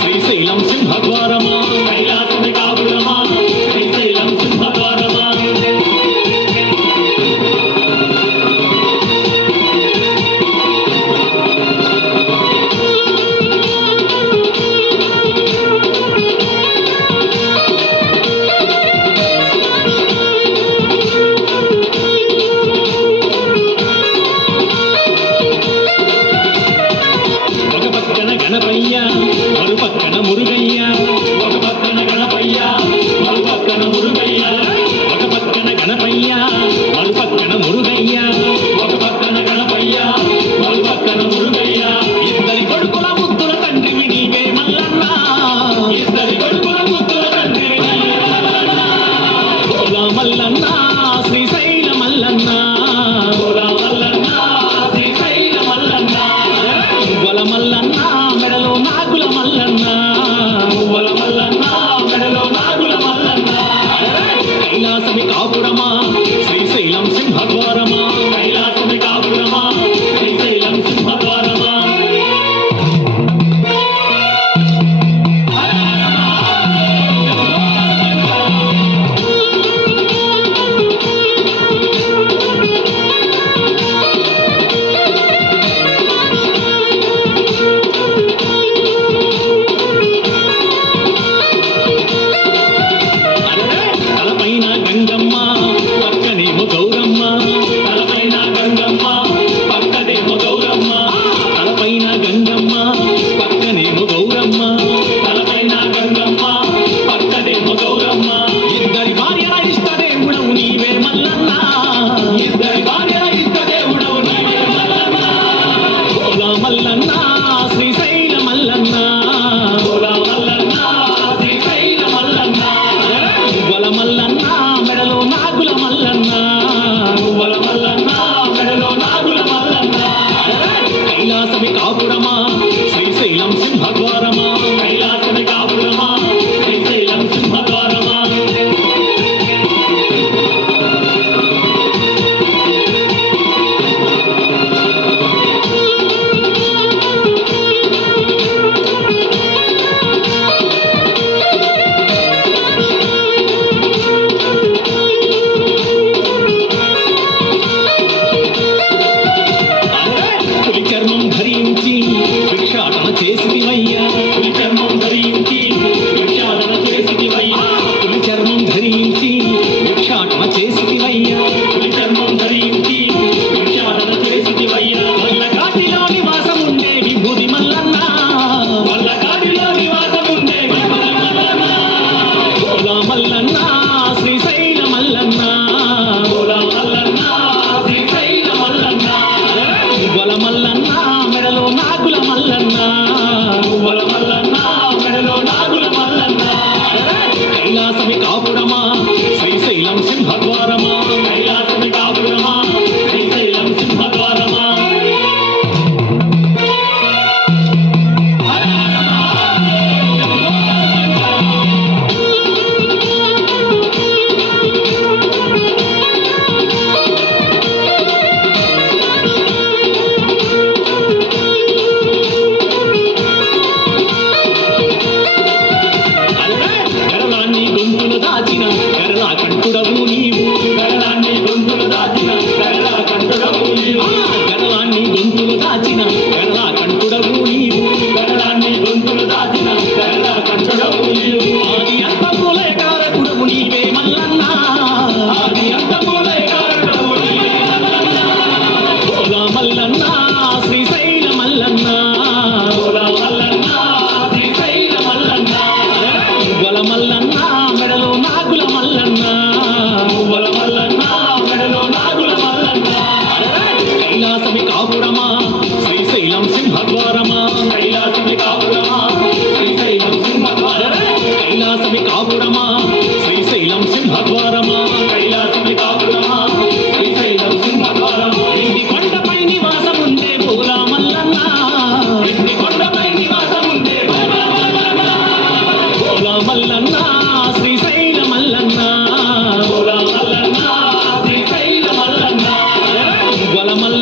శ్రీశైలం సింహద్వారమా కైలాసమి కాపురమా శ్రీశైలం సింహద్వారమా గణపయ్య మరుపక్కన మురుగయ్య ఒక పక్కన గణపయ్య మరుపక్కన మురుగయ్య ఒక పక్కన గణపయ్య మరుపక్కన మురుగయ్య ఒక పక్కన గణపయ్య మరుపక్కన మురుగయ్య ఇద్దరి కొడుకుల ముద్దుల తండ్రివి నీవే మల్లన్న ఇద్దరి కొడుకుల ముద్దుల తండ్రివి ఓలా మల్లన్న శ్రీశైల మల్లన్న ఓలా మల్లన్న శ్రీశైల మల్లన్న వల మల్లన్న మెడలో నాగుల మల్లన్న వల మల్లన్న మెడలో నాగుల మల్లన్న కైలాసమి కాపురమా శ్రీశైలం సింహద్వారమా కైలాసమి కాపురమా శ్రీశైలం సింహద్వారమా గంగమ్మ పక్కనేమో గౌరమ్మ తలపైన గంగమ్మ పక్కనేమో గౌరమ్మ తలపైన గంగమ్మ పక్కనేమో గౌరమ్మ తలపైన గంగమ్మ పక్కనేమో గౌరమ్మ ఇద్దరి భార్యల ఇష్ట దేవుడవు నీవే మల్లన్న ఇద్దరి భార్యల ఇష్ట దేవుడవు నీవే మల్లన్న ఓలా మల్లన్న శ్రీశైల మల్లన్న ఓలా మల్లన్న శ్రీశైల మల్లన్న వల మల్లన్న మెడలో నాగుల మల్లన్న వల మల్లన్న మెడలో నాగుల మల్లన్న కైలాసమి కాపురమా శ్రీశైలం సింహద్వారమా కైలాసమి కాపురమా శ్రీశైలం సింహద్వారమా చర్మం ధరించి భిక్షాటన చేసివయ్యా పులి చర్మం ధరించి భిక్షాటన చేసివయ్యా పులి చర్మం ధరించి భిక్షాటన చేసివయ్యా పులి చర్మం ధరించి భిక్షాటన చేసివయ్యా వల్లకాటిలో నివాసం ఉండే విభూది మల్లన్న వల్లకాటిలో నివాసం ఉండే విభూది మల్లన్న ఓలా మల్లన్న శ్రీశైల మల్లన్న ఓలా మల్లన్న శ్రీశైల మల్లన్న వల మల్లన్న మెడలో నాగుల మల్లన్న వల మల్లన్న మెడలో నాగుల మల్లన్న కైలాసమి కాపురమా శ్రీశైలం సింహద్వారమా కైలాసమి కాపురమా శ్రీశైలం సింహద్వారమా గరళాన్ని గొంతులు దాచిన గరళా కంఠుడవు నీవు గరళాన్ని గొంతులు దాచిన గరళా కంఠుడవు నీవు గరళాన్ని గొంతులు దాచిన గరళా కంఠుడవు నీవు గరళాన్ని గొంతులు దాచిన గరళా కంఠుడవు నీవు ఆది అంతములే కారకుడవు నీవే మల్లన్న ఆది అంతములే కారకుడవు నీవే మల్లన్న ఓలా మల్లన్న శ్రీశైల మల్లన్న ఓలా మల్లన్న శ్రీశైల మల్లన్న వల మల్లన్న మెడలో నాగుల మల్లన్న వల మల్లన్న మెడలో నాగుల మల్లన్న కైలాసమి కాపురమా శ్రీశైలం సింహద్వారమా కైలాసమి కాపురమా శ్రీశైలం సింహద్వారమా కైలాసమి కాపురమా శ్రీశైలం సింహద్వారమా కైలాసమి కాపురమా శ్రీశైలం సింహద్వారమా ఇంటి కొండపై నివాసం ఉండే ఓలా మల్లన్న ఇంటి కొండపై నివాసం ఉండే ఓలా మల్లన్న శ్రీశైల మల్లన్న ఓలా మల్లన్న శ్రీశైల మల్లన్న వల మల్ల